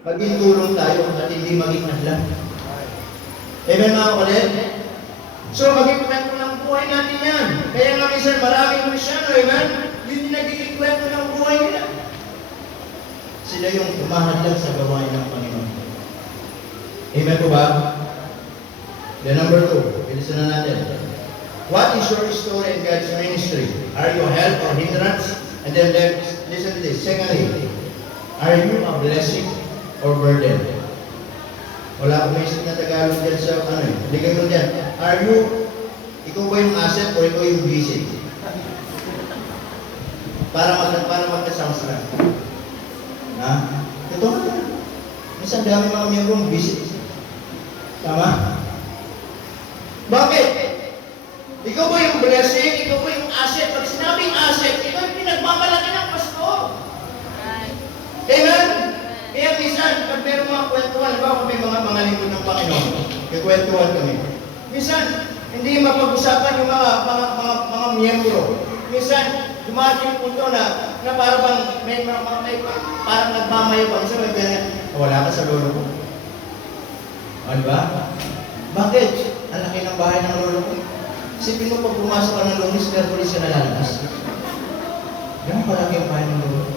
Maging tulong tayo at hindi maging hadlang. Amen mga kapatid? So, maging kwento ng buhay natin yan. Kaya nga minsan maraming Kristyano, amen? Yun yung nagiging kwento ng buhay nila. Sila yung tumahadlang sa gawain ng Panginoon. Amen po ba? The number 2, bilisan na natin. What is your story in God's ministry? Are you a help or hindrance? And then listen to this. Secondly, are you a blessing or burden? Wala akong maisip na Tagalog dyan sa ano eh. Ligay mo dyan. Are you, ikaw ba yung asset o ikaw yung visit? Para magkasama sila. Ha? Ito ka. Minsan dami mga miyembro visit. Tama? Bakit? Ikaw ba yung blessing? Ikaw ba yung asset? Pag sinabing asset, ikaw yung pinagmamalaki ng pastor. Amen? Kaya minsan, pag meron mga kwentuhan, halimbawa kami mga lingkod ng Panginoon, kikwentuhan kami. Minsan, hindi mapag-usapan yung mga miyembro. Minsan, dumating yung punto na parang parang nagmamayabang. Minsan, may ganyan, wala ka sa lolo ko. O, diba? Bakit? Ang laki ng bahay ng lolo ko. Isipin mo pag pumasok ka ng Lunes, Merkulis ka nalalabas. Ganun palaki ang bahay ng lolo ko.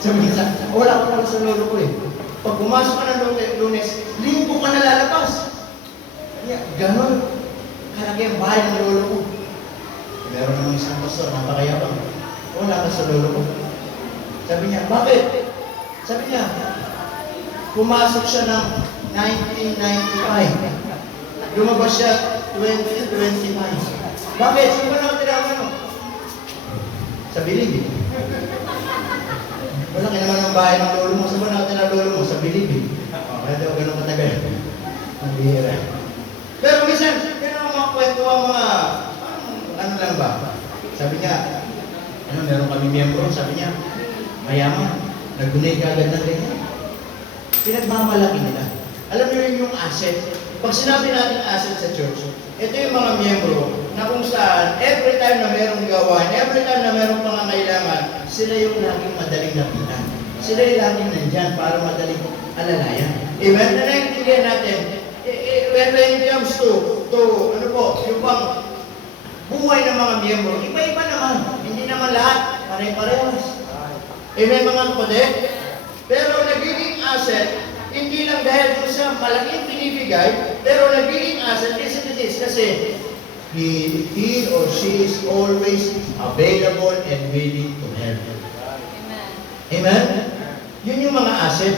Sabi niya, wala ko pala sa lolo ko eh. Pag pumasok ka ng Lunes, Linggo ka nalalabas. Ganon. Kalaki ang bahay ng lolo ko. Meron namang isang pastor, napakayabang. Wala ka sa lolo ko. Sabi niya, bakit? Sabi niya, pumasok siya ng 1995. Lumabas siya 2025. Bakit? Saan ba nakatira ano? Sa Bilibid. Wala ka naman ang bahay ng lolo mo. Saan ba nakatira lolo mo? Sa Bilibid. Kaya daw ganun matagal. Ang bihira. Pero minsan, meron mga kwento ang mga ano lang ba? Sabi niya, meron kami miyembro, sabi niya, mayaman, nag-donate ka agad ng ganyan. Pinagmamalaki nila. Alam niyo yung asset. Pag sinabi natin asset sa church, ito yung mga miyembro na kung saan, every time na merong gawain, every time na merong pangangailangan, sila yung laging madaling lapitan. Sila yung laging nandyan para madaling alalayan. Amen? Na naiintindihan natin, when it comes to ano po, yung pang buhay ng mga miyembro, iba-iba naman. Hindi naman lahat, pare-parehas. Amen mga kapatid? Pero nagiging asset, hindi lang dahil doon sa malaking binibigay, pero nagiging asset, listen to this, kasi he or she is always available and willing to help. Amen. Amen? Yun yung mga asset.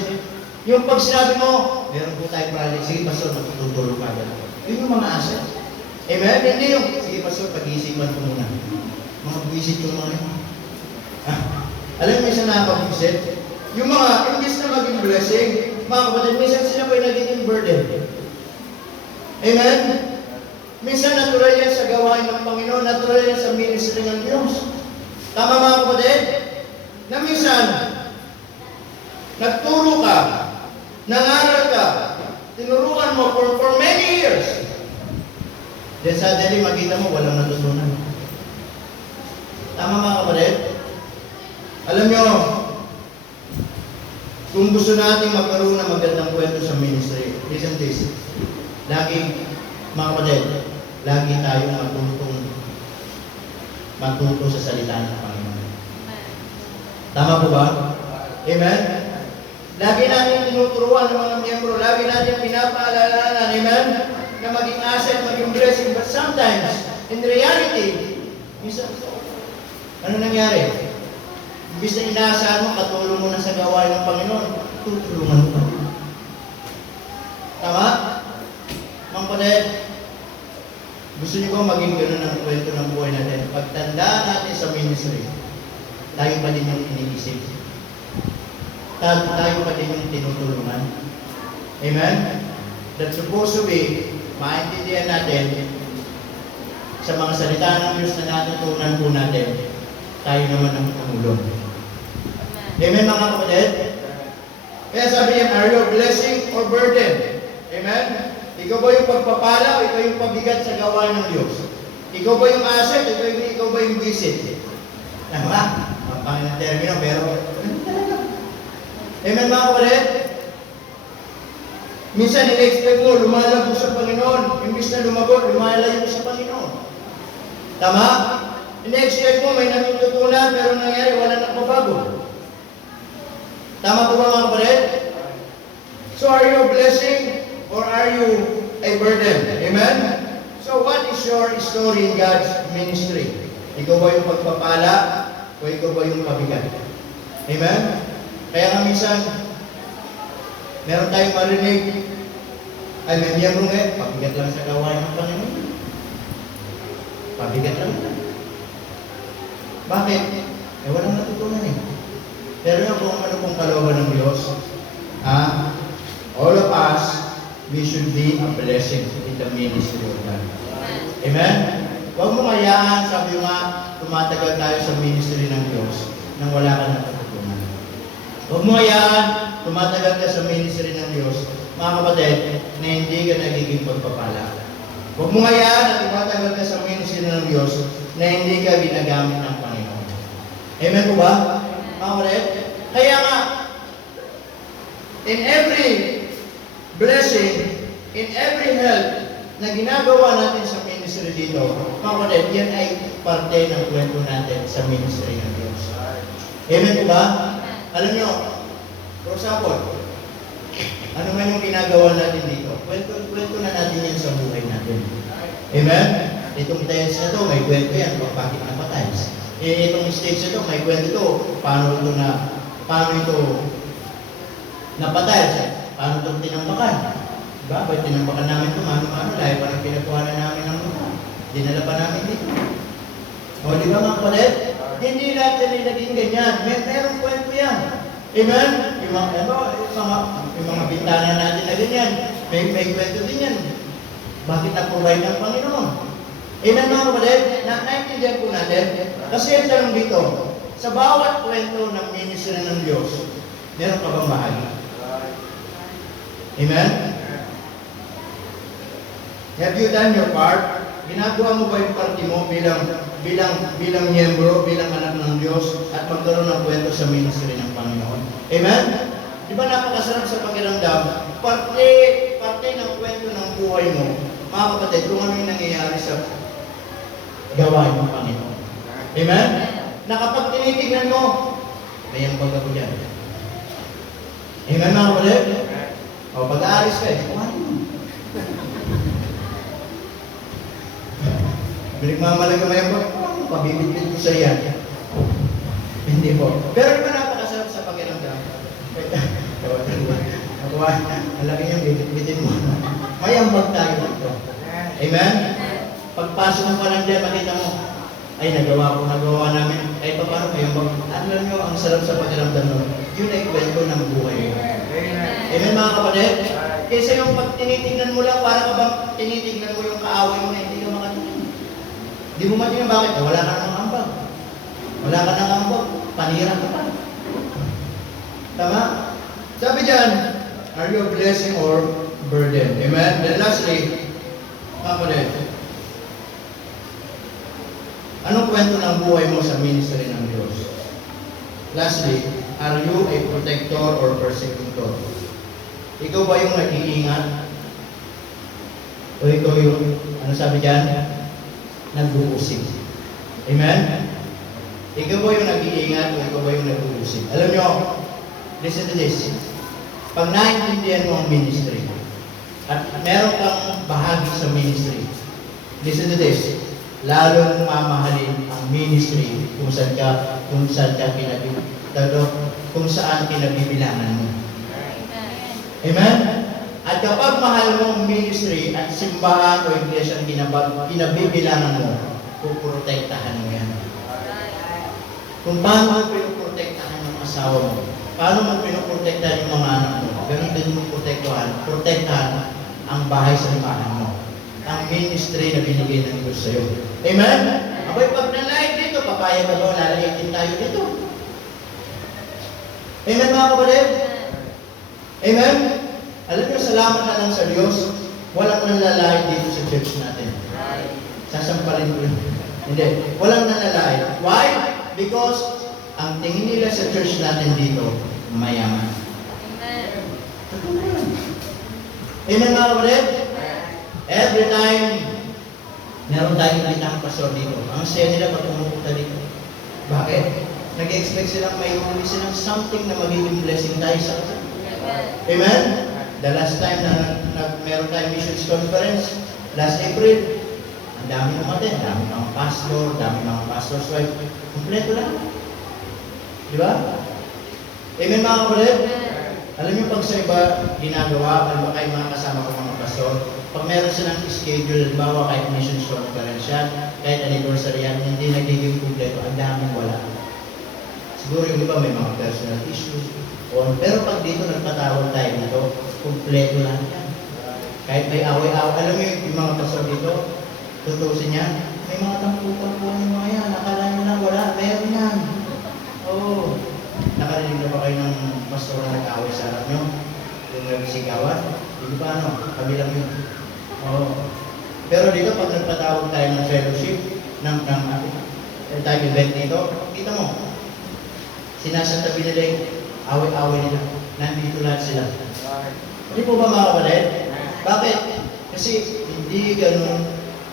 Yung pag sinabi mo, meron po tayong project, sige pastor, matutulong ka agad. Yun yung mga asset. Amen? Hindi yung, sige pastor, pag-iisipan ko muna. Mga visit yung mga yun. Alam mo, minsan nakapag-visit, yung mga, imbis na maging blessing, mga kapatid, minsan sila pa yung nagiging burden. Amen? Minsan natural yan sa gawain ng Panginoon, natural yan sa ministry ng Diyos. Tama mga kapatid? Na minsan, nagturo ka, nangaral ka, tinuruan mo for many years. Then suddenly, makita mo, walang natutunan. Tama mga kapatid? Alam nyo, kung gusto natin magkaroon ng magandang kwento sa ministry, listen this. Lagi, mga kapatid, lagi tayong matuto sa salita ng Panginoon. Tama po ba? Amen? Lagi natin tinuturuan ng mga miyembro, lagi natin pinapaalala, amen? Na maging asset, maging blessing. But sometimes, in reality, ano nangyari? Imbis na inaasahan mo, katulong mo na sa gawain ng Panginoon, tutulungan mo pa. Tama? Mga kapatid, gusto niyo ba maging gano'n ang kwento ng buhay natin? Pagtanda natin sa ministry, tayo pa din yung iniisip. Tayo pa din yung tinutulungan. Amen? That's supposed to be, maintindihan natin sa mga salita ng Diyos na natutunan po natin, tayo naman ang tumulong. Amen mga kapatid? Kaya sabi niya, are you a blessing or burden? Amen? Ikaw ba yung pagpapala o ikaw yung pabigat sa gawain ng Diyos? Ikaw ba yung asset? Ikaw ba yung visit? Tama? Ang pangin ng termino, pero ano talaga? Amen mga kapatid? Minsan in-expect mo, lumalabo sa Panginoon. Imbis na lumago, lumalayo sa Panginoon. Tama? In-expect mo, may natututunan, pero nangyari, wala nagbabago. Tama po ba mga kapatid? So are you a blessing or are you a burden? Amen? So what is your story in God's ministry? Ikaw ba yung pagpapala o ikaw ba yung pabigat? Amen? Kaya nga minsan, meron tayong marinig, ay may miyembro pabigat lang sa gawain ng Panginoon. Pabigat lang. Bakit? Walang natutunan eh. Pero yung kung ano pong kalooban ng Diyos, all of us, we should be a blessing in the ministry of God. Amen? Huwag mo kayaan, sabi nga, tumatagal tayo sa ministry ng Diyos nang wala ka natutunan. Huwag mo kayaan, tumatagal ka sa ministry ng Diyos, mga kapatid, na hindi ka nagiging pagpapala. Huwag mo kayaan na tumatagal ka sa ministry ng Diyos na hindi ka ginagamit ng Panginoon. Amen po ba? Mga kapatid? Kaya nga, in every blessing, in every help na ginagawa natin sa ministry dito, mga kapatid, yan ay parte ng kwento natin sa ministry ng Diyos. Amen po ba? Alam nyo, for example, ano man yung ginagawa natin dito, kwento na natin yan sa buhay natin. Amen? Itong tiles na to, may kwento yan, bakit napatay. Itong stage na to, may kwento to, paano ito napatay, paano ito tinambakan. Diba? Ba't tinambakan namin ito, ano, dahil parang pinakuhanan namin ng mukha. Dinala pa namin dito. O, di ba mga kapatid? Hindi lahat yan ay naging ganyan. Merong kwento yan. Amen? Yung mga bintana natin na ganyan, may kwento din yan. Bakit na-provide ng Panginoon? Amen mga kapatid? Naintindihan po natin. Kasi ang tanong dito, sa bawat kwento ng ministry ng Diyos, meron ka bang bahagi? Amen? Have you done your part? Ginagawa mo ba yung parte mo bilang miyembro, bilang anak ng Diyos at magkaroon ng kwento sa ministry ng Panginoon? Amen? Di ba napakasarap sa pakiramdam? Parte ng kwento ng buhay mo, mga kapatid, kung ano yung nangyayari sa gawain ng Panginoon. Amen? Na kapag tinitignan mo, may ang pagkapo dyan. Amen mga kapatid? O pag-aalis ka, di kuhanin mo. Binigmamalaga may ang pagkapo, pabibigit ko sa iyan. Hindi po. Pero di ba napakasarap sa pakiramdam? Ang laki niyang bibit-bitin mo. May ambag tayo dito. Amen? Pagpasok mo pa lang dyan, makita mo, ay nagawa namin. Kahit pa paano kayo, alam nyo, ang sarap sa pakiramdam mo. Yun ay kwento ng buhay mo. Amen mga kapatid? Kaysa yung pag tinitingnan mo lang, para ka bang tinitingnan mo yung kaaway mo na hindi ka makatingin. Hindi mo matingin bakit? Wala ka ng ambag. Wala ka ng ambag. Panira ka pa. Tama? Sabi dyan, are you a blessing or burden? Amen? Then lastly, mga kapatid, anong kwento ng buhay mo sa ministry ng Diyos? Lastly, are you a protector or persecutor? Ikaw ba yung nag-iingat? O ikaw yung, ano sabi dyan? Nag-uusig. Amen? Ikaw ba yung nag-iingat o ikaw ba yung nag-uusig? Alam nyo, listen to this. Pag naintindihan mo ang ministry, at meron kang bahagi sa ministry, listen to this. Lalong mamahalin ang ministry kung saan kinabibilangan mo. Amen? At kapag mahal mo ang ministry at simbahan o iglesia ang kinabibilangan mo, puprotektahan mo yan. Kung paano mo pinoprotektahan yung asawa mo, paano mo pinoprotektahan yung mga anak mo, ganun din mo protektahan ang bahay sa simbahan mo. Ang ministry na binigay ng Diyos sa'yo. Amen? Abay, pag nalaig dito, papayag ka ba, lalaitin tayo dito. Amen mga kapatid? Amen? Alam niyo, salamat na lang sa Diyos, walang nanlalait dito sa church natin. Sasamparin ko yun. Hindi, walang nanlalait. Why? Because ang tingin nila sa church natin dito, mayaman. Amen mga kapatid? Every time, meron tayong ibitang pastor dito. Ang saya nila pag pumupunta dito. Bakit? Nag-expect silang may huli silang something na magiging blessing tayo sa kanila. Amen? The last time na meron tayong missions conference, last April, ang dami naman dami mga pastor, dami mga pastor's wife. Kompleto lang. Di ba? Amen mga kapatid? Alam niyo pag sa iba ginagawa, alam ba kayo mga kasama ko mga pastor, pag meron silang schedule, bawa kahit missions conference yan, kahit anniversary yan, hindi nagiging kompleto, ang daming wala. Siguro yung iba may mga personal issues, pero pag dito nagpatawag tayo dito, kompleto lang yan. Kahit may away-away, alam mo yung mga pastor dito, tutusin niya, may mga tamputan-puan yung mga yan, nakala nyo lang wala, meron yan. Oo. Nakarinig na ba kayo ng pastor na nag-away sa harap nyo? Yung nagsisigawan? Hindi ba ano? Kami lang yun. Oo. Pero dito, pag nagpatawag tayo ng fellowship, ng type event nito, kita mo, sinasantabi nila yung away-away nila. Nandito lahat sila. Hindi po ba mga kapatid? Bakit? Kasi hindi ganun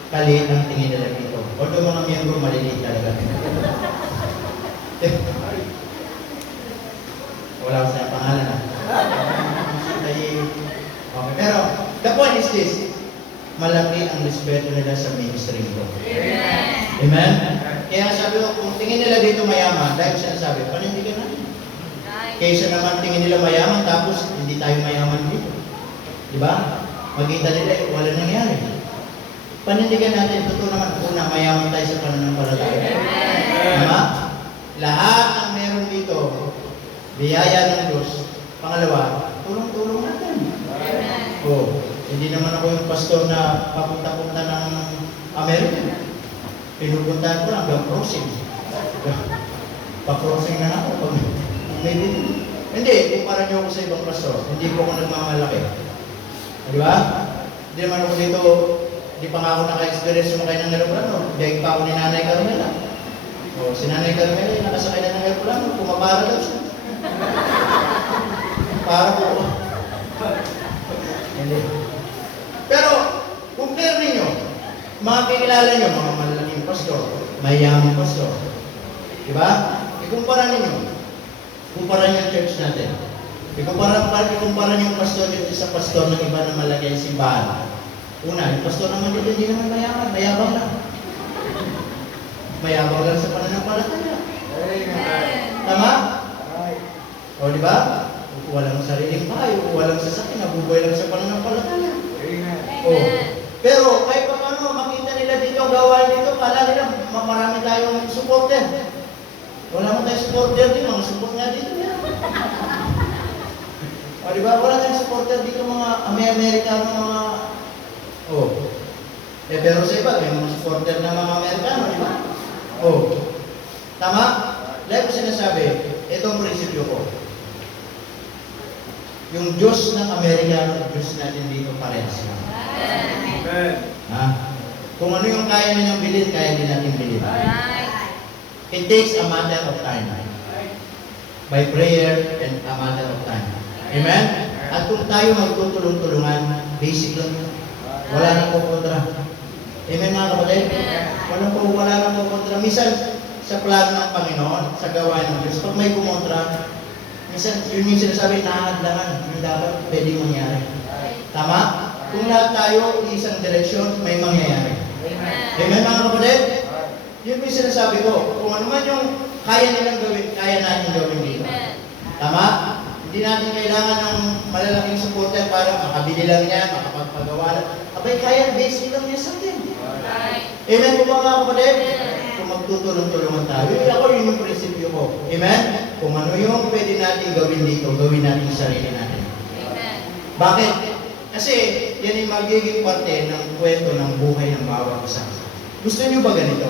kaliit ang tingin nila dito. Although mga miyembro maliliit talaga. Wala ko sa pangalan okay. Pero, the point is this. Malaki ang respeto nila sa ministry ko. Amen? Amen? Kaya sabi ko, kung tingin nila dito mayaman, dahil sinasabi, panindigan natin. Kaysa naman tingin nila mayaman, tapos hindi tayo mayaman dito. Diba? Magkita nila, wala nangyari. Panindigan natin, totoo naman, una, mayaman tayo sa pananampalataya. Diba? Lahat ang meron dito, biyaya ng Diyos. Pangalawa, tulong-tulong natin. Oh, hindi naman ako yung pastor na papunta-punta ng Amerika. Pinupuntahan ko hanggang crossing. Pa-crossing na ako. Maybe. Hindi, kumpara niyo ako sa ibang pastor. Hindi po ako nagmamalaki. Di ba? Hindi naman ako dito, di pa nga ako naka-experience sumakay ng aeroplano. Daig pa ako ni Nanay Carmela. O, si Nanay Carmela, nakasakay na ng aeroplano, pumapara daw siya. Para po. Hindi. Pero, compare ninyo, mga kilala nyo, mga malalaking pastor, mayamang pastor. Diba? Ikumpara ninyo. Kumpara niyo yung church natin. Ikumpara niyo yung pastor dito sa pastor ng iba na malaki ang simbahan. Una, yung pastor naman dito hindi naman mayaman, mayabang lang. Mayabang lang sa pananampalataya. Tama? O, di ba? Walang sariling bahay, walang sasakyan, nabubuhay lang sa pananampalataya. O, pero kahit pa paano, makita nila dito, gawain dito, kala nila marami tayong supporter. Wala mo tayong supporter dito, mga support nga dito yan. O, di ba? Wala tayong supporter dito, mga Amerikano, mga... O, pero sa iba, may mga supporter ng mga Amerikano, di ba? O, tama? Like ko sinasabi, itong prinsipyo ko. Yung Diyos ng Amerikano, Diyos natin dito parehas lang. Ha? Kung ano yung kaya ninyong bilhin, kaya din natin bilhin. It takes a matter of time. By prayer and a matter of time. Amen? At kung tayo magtutulong-tulungan, basic lang yun. Wala nang kukontra. Amen mga kapatid? Wala nang kukontra. Minsan, sa plano ng Panginoon, sa gawain ng Diyos, pag may kumontra, minsan, yun yung sinasabi, nahadlangan, yung dapat pwede mangyari. Tama? Kung lahat tayo, isang direksyon, may mangyayari. Amen mga kapatid? Yun yung sinasabi ko. Kung ano man yung kaya nilang gawin, kaya natin gawin dito. Tama? Hindi natin kailangan ng malalaking supporter para makabili lang yan, makapagpagawa lang. Abay, kaya basic lang yan sa atin. Amen po mga kapatid? Kung magtutulong-tulungan tayo. Ako yun yung prinsipyo ko. Amen? Kung ano yung pwede natin gawin dito, gawin natin sa sarili natin. Amen. Bakit? Kasi yan yung magiging parte ng kwento ng buhay ng bawat isa. Gusto niyo ba ganito?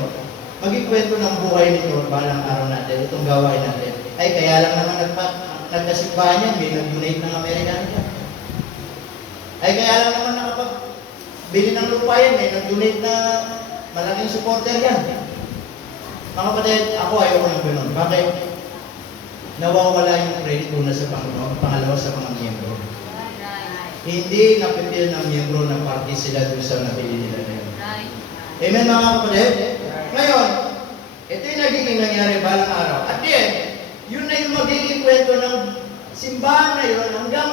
Maging kwento ng buhay nito balang araw natin, itong gawain natin. Ay, kaya lang naman nagkasimbahan yan, may nag-donate ng Amerikano yan. Ay, kaya lang naman nakapagbili ng lupa yan, may nag-donate na malaking supporter yan. Mga kapatid, ako ayaw ko ng ganun. Bakit? Nawawala yung credit una sa Panginoon, pangalawa sa mga miyembro. hindi napipil ng miyembro na party sila doon sa napili nila na yun. Right. Amen mga kapatid? Ngayon, ito yung nagiging nangyari balang araw. At then, yun na yung magiging kwento ng simbahan na yun hanggang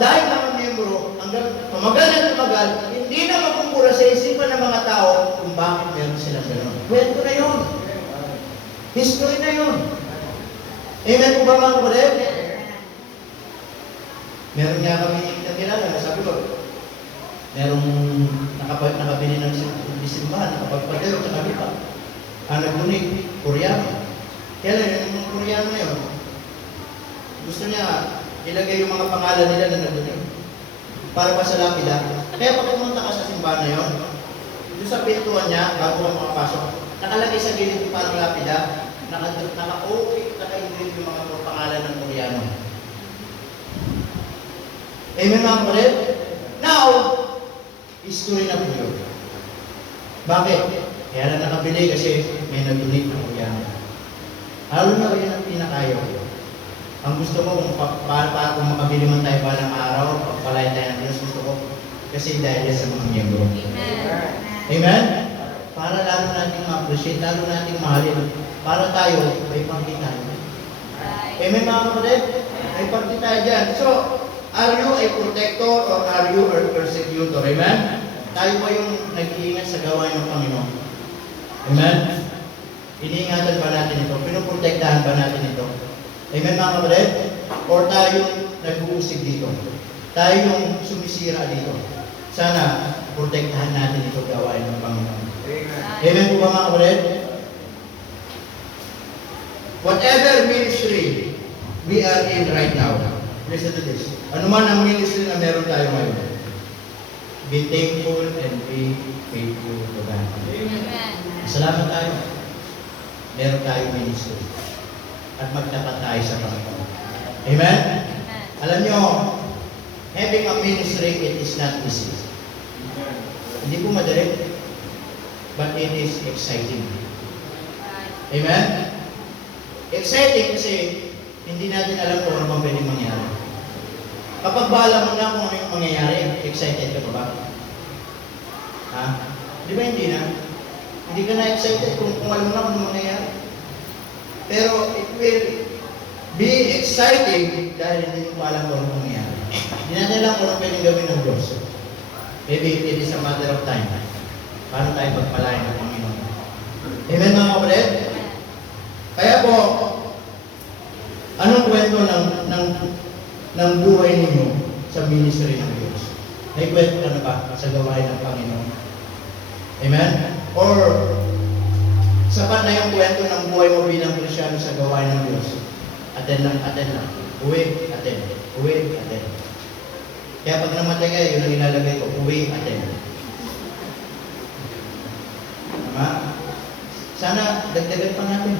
dahil mga miyembro, hanggang tumagal na tumagal, hindi na makumpura sa isipan ng mga tao kung bakit meron silang gano'n. Kwento na yun. History na yun. Amen po ba mga kapatid? Meron nga kami nakilala, sabi ko, merong nakabili ng simbahan, nakapagpadero sa kami pa. Ang nag-donate, Koreano. Kaya lang, yung Koreano na yun, gusto niya ilagay yung mga pangalan nila na nag-donate. Para pa sa lapida. Kaya pag pumunta ka sa simbahan na yun, doon sa pintuan niya, bago ka makapasok, nakalagay sa gilid yung parang lapida, naka-engrave yung mga pangalan ng Koreano. Amen mga kapatid? Now, history na po yun. Bakit? Kaya lang nakabili kasi may nag-donate ng Koreano. Lalo na yun ang pinakayo. Ang gusto ko, kung makabili man tayo ba ng araw, pagpalay tayo ng Diyos, gusto ko, kasi dahil yan sa mga miyembro. Amen. Amen? Para lalo nating ma-appreciate, lalo nating mahalin. Para tayo, may party tayo. Right. Amen mga kapatid? May party tayo dyan. So, are you a protector or are you a persecutor? Amen? Tayo ba yung nag-iingat sa gawain ng Panginoon? Amen? Iniingatan ba natin ito? Pinuprotektahan ba natin ito? Amen mga kapatid? Or tayo yung nag-uusig dito? Tayo yung sumisira dito? Sana, protektahan natin ito gawain ng Panginoon. Amen po ba mga kapatid? Whatever ministry we are in right now, listen to this. Ano man ang ministry na meron tayo ngayon, be thankful and be faithful to God. Amen. Salamat tayo. Meron tayong ministry. At magtapat tayo sa Panginoon. Amen? Amen. Alam nyo, having a ministry, it is not easy. Hindi po madali, but it is exciting. Right. Amen? Exciting kasi hindi natin alam kung ano bang pwedeng mangyari. Kapag ba alam mo na kung ano yung mangyayari, excited ka ba? Ha? Di ba hindi na? Hindi ka na excited kung alam mo na kung ano mangyayari. Pero it will be exciting dahil hindi mo alam kung ano mangyayari. Hindi natin alam kung ano pwedeng gawin ng Diyos. Maybe it is a matter of time. Paano tayo pagpalain ng Panginoon? Amen mga kapatid? Kaya po, anong kwento ng buhay ninyo sa ministry ng Diyos? May kwento ka na ba sa gawain ng Panginoon? Amen? Or, sapat na yung kwento ng buhay mo bilang Kristyano sa gawain ng Diyos? Attend lang. Uwi, attend. Uwi, attend. Kaya pag namatay kayo, yun ang ilalagay ko. Uwi, attend. Tama? Sana, dagdagan pa natin.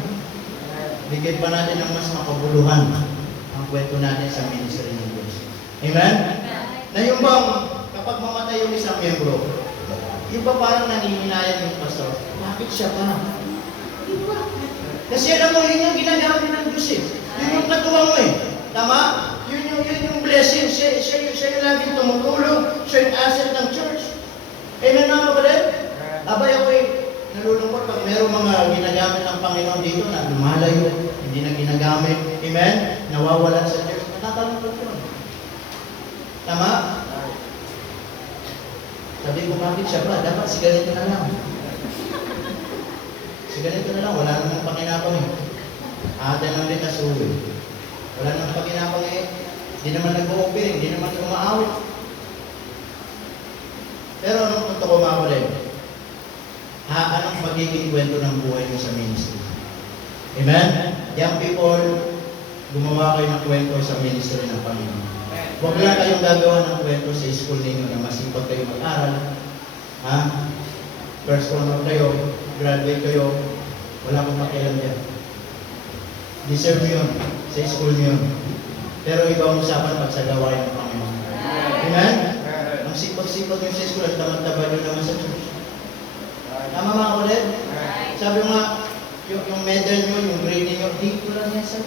Bigyan pa natin ng mas makabuluhan ang kwento natin sa ministry ng Diyos. Amen? Na yung bang, kapag mamatay yung isang miyembro, yung ba parang nangininayan yung pastor, bakit siya pa? Diba? Kasi alam mo, yun yung ginagamit ng Diyos eh. Yun yung katuwang mo eh. Tama? Yun yung blessing. Siya yung laging tumutulong. Siya yung asset ng church. Amen mga kapatid? Abay ako'y nalulungkot pag mayroong mga ginagamit ng Panginoon dito na lumalayo, hindi na ginagamit. Amen? Nawawala sa church. Nakakalungkot yun. Tama? Sabi ko, bakit siya ba? Dapat si ganito na lang. Si ganito na lang. Wala namang pakinabang eh. Ate lang din na suwi. Wala namang pakinabang eh. Hindi naman nag-o-offering. Hindi naman umaawit. Pero anong punto ko mga kulit? Anong magiging kwento ng buhay mo sa ministry? Amen? Young people, gumawa kayo ng kwento sa ministry ng Panginoon. Huwag lang kayong gagawa ng kwento sa school ninyo na masipag kayo mag-aral. Ha? First honor kayo, graduate kayo, wala akong makialam yan. Deserve yun sa school niyo. Pero iba ang usapan pag sa gawain ng Panginoon. Amen? Ang sipag-sipag nyo sa school at tamad-tabad nyo naman sa church. Tama mga kulit? Sabi mo nga, yung medal nyo, yung grade nyo, dito lang yan sa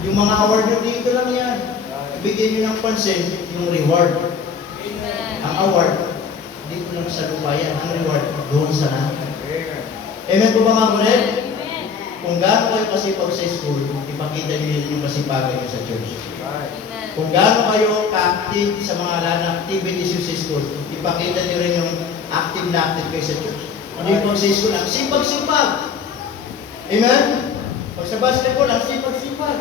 yung mga award nyo, dito lang yan. bigyan niyo ng pansin yung reward. Amen. Ang award, hindi ko lang sa lupa yan. Ang reward, doon sa natin. Amen po ba mga kulit? Amen. Kung gaano kayo kasipag sa school, ipakita niyo yung kasipagan niyo sa church. Amen. Kung gaano kayo ka-active sa mga activities yung sa school, ipakita niyo rin yung active na active kayo sa church. Ano yung pag sa school? Ang sipag-sipag. Amen? Pag sa basketball, ang sipag-sipag.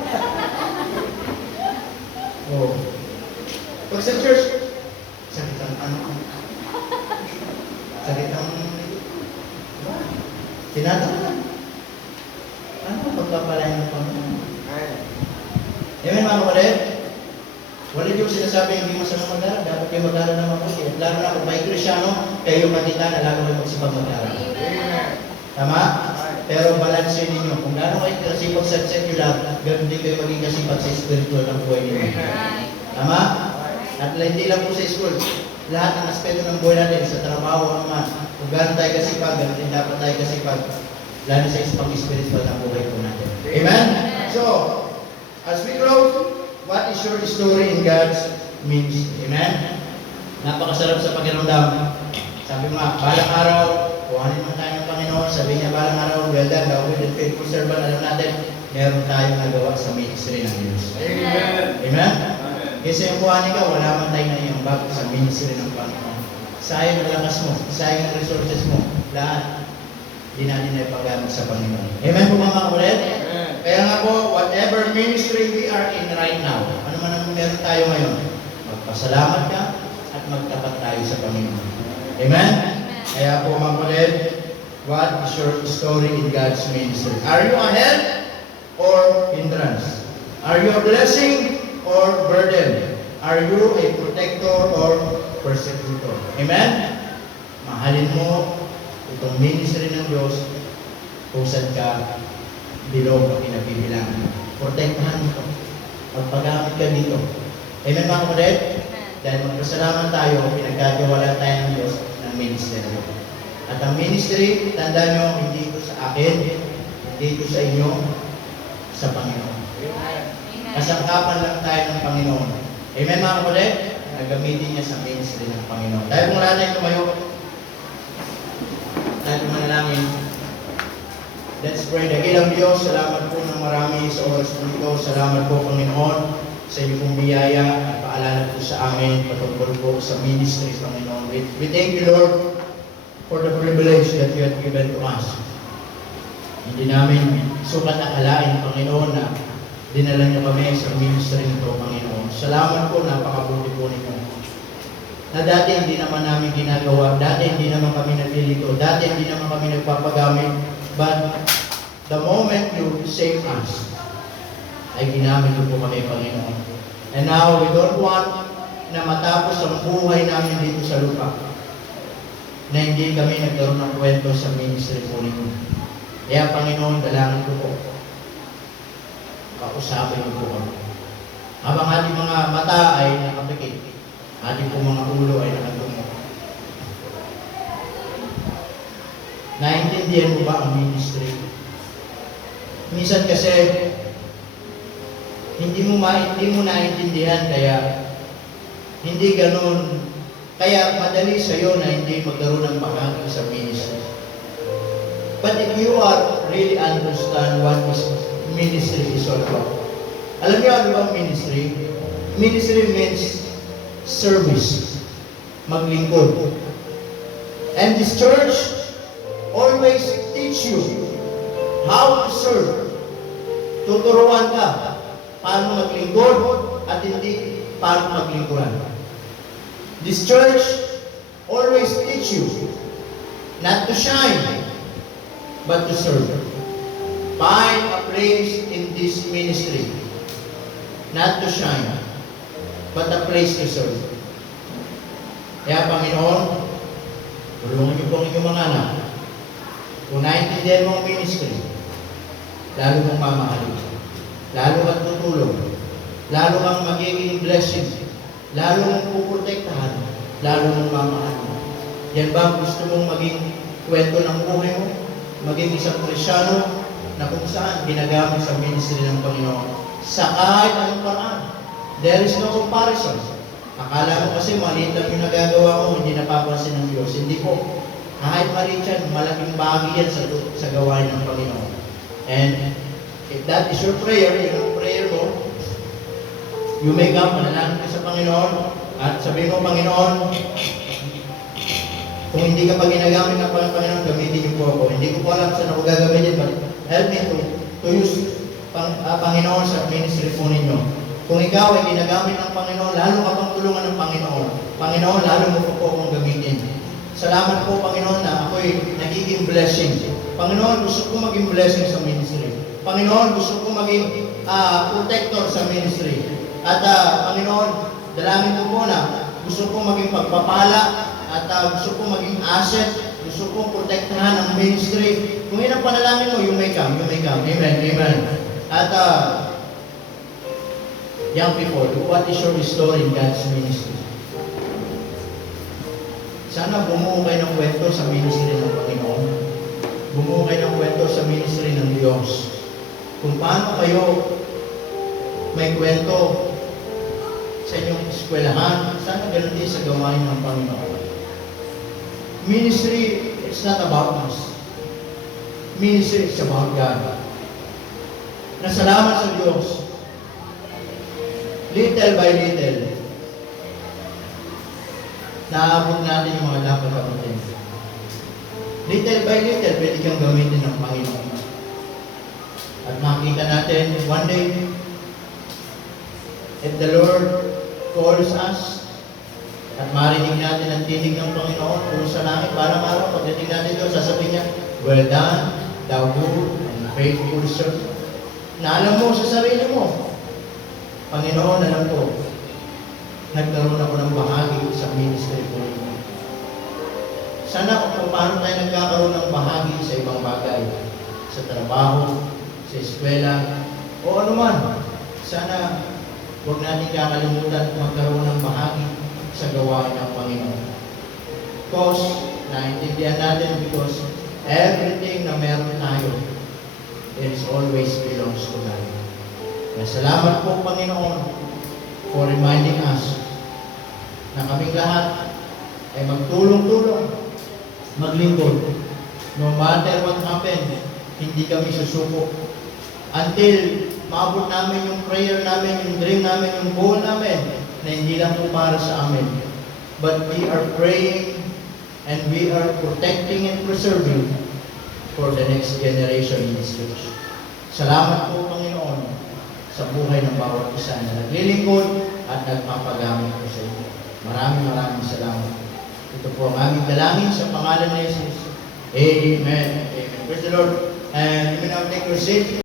Oh. Pag sa church, sakit ang ano. Sakit ang tinatawanan. Ano ang pagpapalayan ng Panginoon? Amen mga kapatid? Wala yung sinasabi hindi masama mag-aral. Dapat kayo mag-aral ng mabuti. At lalo na kung may Krisyano, kayo makita na lalo kayo magsipag mag-aral. Amen. Tama? Pero balansin ninyo. Kung gaano kayo kasipag sa secular, ganoon din kayo maging kasipag sa spiritual ng buhay ninyo. Right. Tama? At hindi lang po sa school. Lahat ng aspeto ng buhay natin, sa trabaho naman. Kung gaano tayo kasipag, ganoon din dapat tayo kasipag. Lalo sa pang-spiritual ng buhay po natin. Amen? So, as we grow, what is your story in God's ministry? Amen? Napakasarap sa pakiramdam. Sabi mo nga, balang araw, kuhanin mo tayo ng Panginoon. Sabi niya, balang araw, well done, thou good and faithful servant. Alam natin, meron tayong nagawa sa ministry ng Diyos. Amen. Amen? Kasi yung kuhanin ka, wala man tayo na iyong back sa ministry ng Panginoon. Sayang ang lakas mo, sayang ang resources mo, lahat, di natin na ipagamit sa Panginoon. Amen po mga kapatid? Kaya nga po, whatever ministry we are in right now, ano man ang meron tayo ngayon, magpasalamat ka at magtapat tayo sa Panginoon. Amen? Kaya po mga kapatid, what is your story in God's ministry? Are you a help or hindrance? Are you a blessing or burden? Are you a protector or persecutor? Amen? Mahalin mo itong ministry ng Diyos kung saan ka bilog o pinabibilang. Protektahan mo ito. Magpagamit ka dito. Amen mga kapatid? Dahil magpasalamat tayo, pinagkatiwala tayo ng Diyos ng ministry. At ang ministry, tanda nyo, hindi ito sa akin, hindi ito sa inyo, sa Panginoon. Kasangkapan lang tayo ng Panginoon. Amen mga kapatid? Nagamitin niya sa ministry ng Panginoon. Dahil kung lahat tayo tumayo, tayo manalangin. Let's pray. Dakilang Diyos, salamat po ng marami sa oras po ito. Salamat po, Panginoon, sa iyo pong biyaya at paalala po sa amin patungkol po sa ministry, Panginoon. We thank you, Lord, for the privilege that you have given to us. Hindi namin sukat akalain, Panginoon, na dinala niyo kami sa ministry nito, Panginoon. Salamat po, napakabuti po ninyo. Na dati hindi naman namin ginagawa, dati hindi naman kami naglilito, dati hindi naman kami nagpapagamit, but the moment you save us, ay ginamit niyo po kami, Panginoon. And now, we don't want na matapos ang buhay namin dito sa lupa, na hindi kami nagkaroon ng kwento sa ministry po ninyo. Kaya, Panginoon, dalangin ko po, kausapin niyo po kami. Habang ating mga mata ay nakapikit, ating po mga ulo ay nakatungo. Naintindihan mo ba ang ministry? Minsan kasi, hindi mo naintindihan, kaya hindi ganun, kaya madali sa iyo na hindi magkaroon ng bahagi sa ministry. But if you are really understand what is ministry is all about. Alam niyo ano bang ministry? Ministry means service, maglingkod. And this church always teach you how to serve. Tuturuan ka paano maglingkod at hindi paano maglingkuran. This church always teach you not to shine, but to serve. Find a place in this ministry, not to shine, but a place to serve. Kaya Panginoon, tulungan niyo po ang inyong mga anak. Kung naintindihan mo ang ministry, lalo mong mamahalin, lalo kang tutulong, lalo kang magiging blessing, lalo mong puprotektahan, lalo mong mamahalin. Yan ba ang gusto mong maging kwento ng buhay mo? Maging isang Krisyano na kung saan ginagamit sa ministry ng Panginoon sa kahit anong paraan. There is no comparison. Akala mo kasi maliit lang yung nagagawa mo, hindi napapansin ng Diyos. Hindi po. Kahit maliit yan, malaking bahagi yan sa gawain ng Panginoon. And if that is your prayer, yung prayer mo, you may come, manalangin ka sa Panginoon, at sabihin mo, Panginoon, kung hindi ka pa ginagamit ng Panginoon, gamitin niyo po ako. Hindi ko po alam saan ako gagamitin, but help me to use Panginoon sa ministry po ninyo. Kung ikaw ay ginagamit ng Panginoon, lalo ka pang tulungan ng Panginoon. Panginoon, lalo mo po akong gamitin. Salamat po, Panginoon, na ako'y nagiging blessing. Panginoon, gusto ko maging blessing sa ministry. Panginoon, gusto ko maging protector sa ministry. At Panginoon, dalangin ko po na gusto ko maging pagpapala at gusto ko maging asset, gusto ko protektahan ang ministry. Kung yun ang panalangin mo, you may come. Amen, amen. At young people, what is your story in God's ministry? Sana bumuo kayo ng kwento sa ministry ng Panginoon. Bumuo kayo ng kwento sa ministry ng Diyos. Kung paano kayo may kwento sa inyong eskwelahan, sana ganun din sa gawain ng Panginoon. Ministry, it's not about us. Ministry is about God. Nasalamat sa Diyos. Little by little, naabot natin yung mga dapat abutin. Little by little, pwede kang gamitin ng Panginoon. At makita natin, one day, if the Lord calls us, at marinig natin ang tinig ng Panginoon kung sa langit, parang araw, pagdating natin doon, sasabihin niya, well done, thou good and faithful servant. Na alam mo sa sarili mo, Panginoon, alam ko, nagkaroon ako ng bahagi sa ministry ko rin. Sana kung paano tayo nagkakaroon ng bahagi sa ibang bagay, sa trabaho, sa eskwela, o anuman, sana huwag natin kakalimutan magkaroon ng bahagi sa gawain ng Panginoon. Because, naintindihan natin because everything na meron tayo, it always belongs to God. Salamat po, Panginoon, for reminding us na kaming lahat ay magtulong-tulong, maglingkod. No matter what happened, hindi kami susuko. Until maabot namin yung prayer namin, yung dream namin, yung goal namin, na hindi lang po para sa amin. But we are praying and we are protecting and preserving for the next generation in this church. Salamat po, Panginoon, sa buhay ng bawat isa na naglilingkod at nagpapagamit ko sa inyo. Maraming salamat. Ito po ang aming dalangin sa pangalan ni Jesus. Amen. Amen. Praise the Lord. And you may now take your seat.